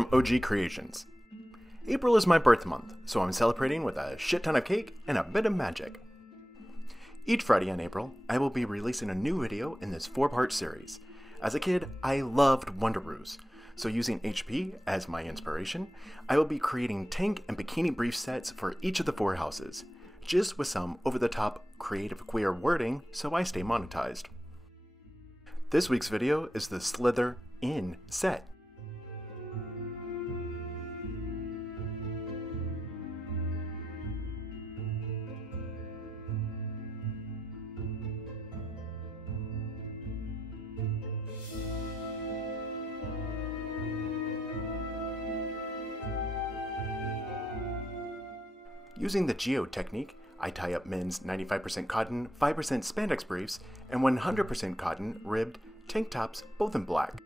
from OG Creations. April is my birth month, so I'm celebrating with a shit ton of cake and a bit of magic. Each Friday in April, I will be releasing a new video in this 4-part series. As a kid, I loved Wonderoos, so using HP as my inspiration, I will be creating tank and bikini brief sets for each of the 4 houses, just with some over-the-top creative queer wording so I stay monetized. This week's video is the Slyther-In Set. Using the Geode technique, I tie up men's 95% cotton, 5% spandex briefs, and 100% cotton ribbed tank tops, both in black.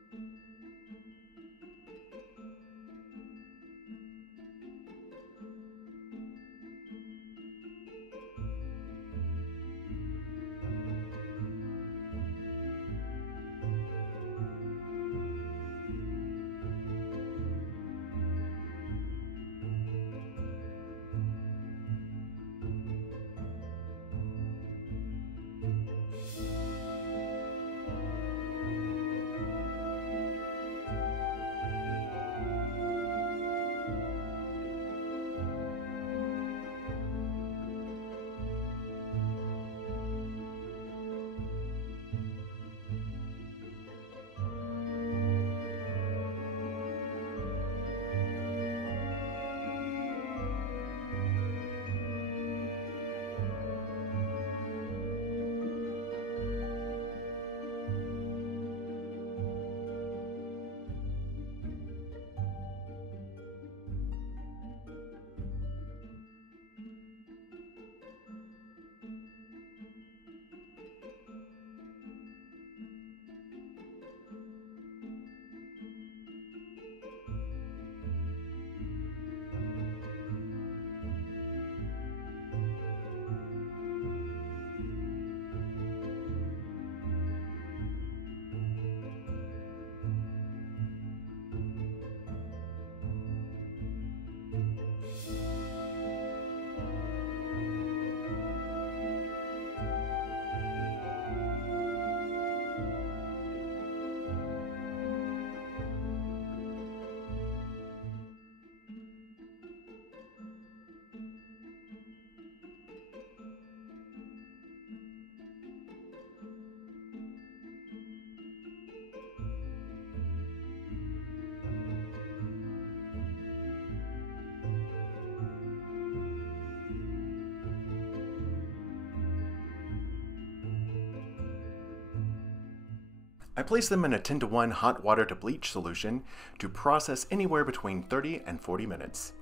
I place them in a 10:1 hot water to bleach solution to process anywhere between 30 and 40 minutes.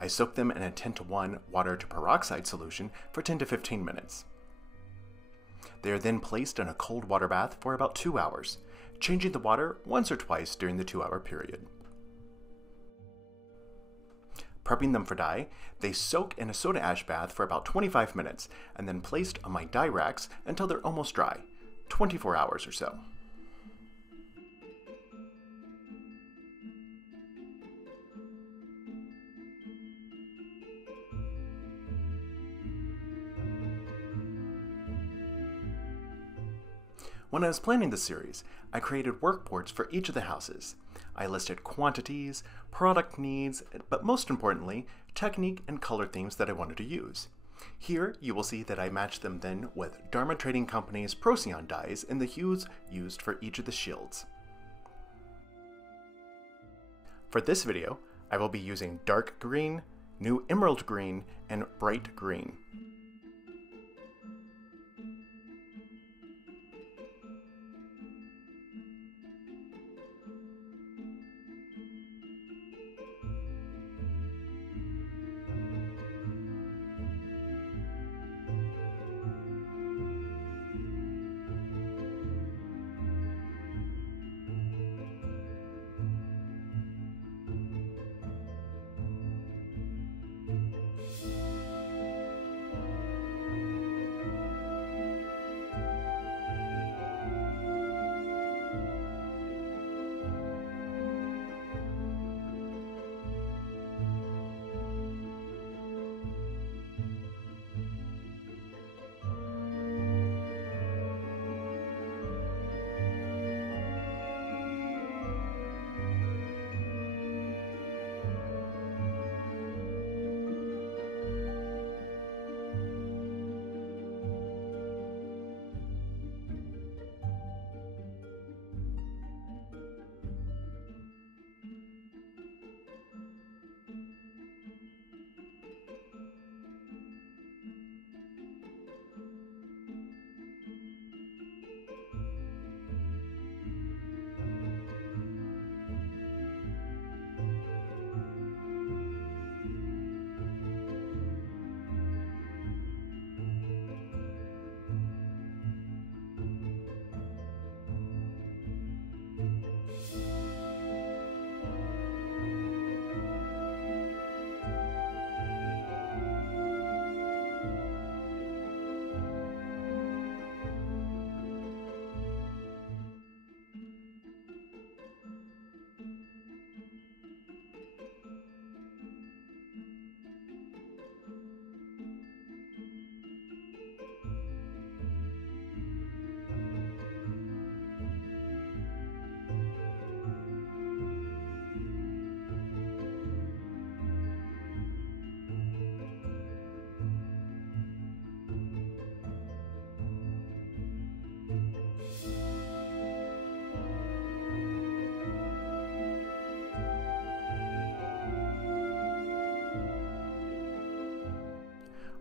I soak them in a 10:1 water to peroxide solution for 10 to 15 minutes. They are then placed in a cold water bath for about 2 hours, changing the water once or twice during the 2-hour period. Prepping them for dye, they soak in a soda ash bath for about 25 minutes and then placed on my dye racks until they're almost dry, 24 hours or so. When I was planning the series, I created work boards for each of the houses. I listed quantities, product needs, but most importantly, technique and color themes that I wanted to use. Here, you will see that I matched them then with Dharma Trading Company's Procyon dyes in the hues used for each of the shields. For this video, I will be using dark green, new emerald green, and bright green.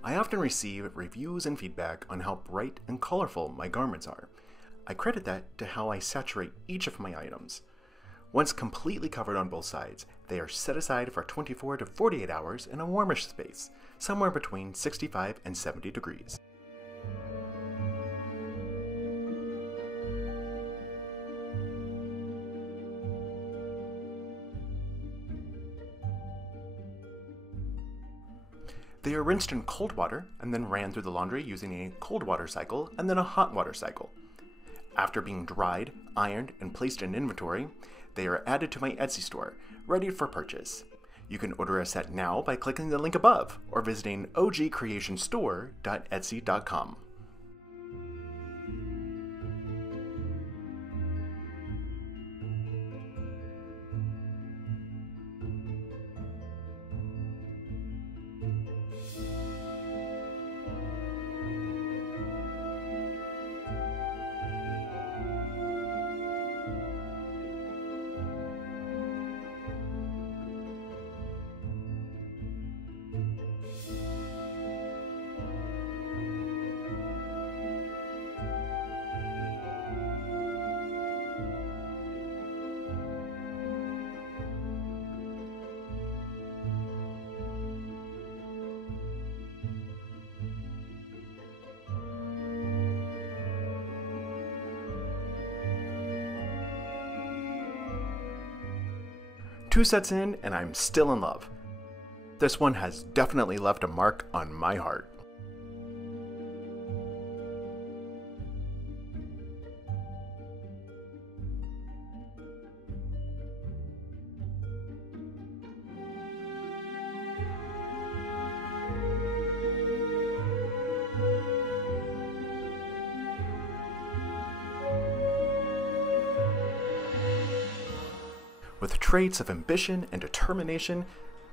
I often receive reviews and feedback on how bright and colorful my garments are. I credit that to how I saturate each of my items. Once completely covered on both sides, they are set aside for 24 to 48 hours in a warmish space, somewhere between 65 and 70 degrees. They are rinsed in cold water and then ran through the laundry using a cold water cycle and then a hot water cycle. After being dried, ironed, and placed in inventory, they are added to my Etsy store, ready for purchase. You can order a set now by clicking the link above or visiting ogcreationstore.etsy.com. Two sets in, and I'm still in love. This one has definitely left a mark on my heart. With traits of ambition and determination,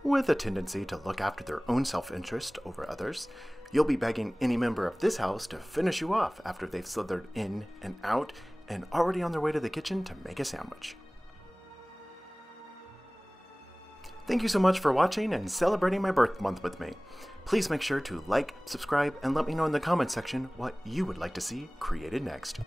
with a tendency to look after their own self-interest over others, you'll be begging any member of this house to finish you off after they've slithered in and out and already on their way to the kitchen to make a sandwich. Thank you so much for watching and celebrating my birth month with me. Please make sure to like, subscribe, and let me know in the comments section what you would like to see created next.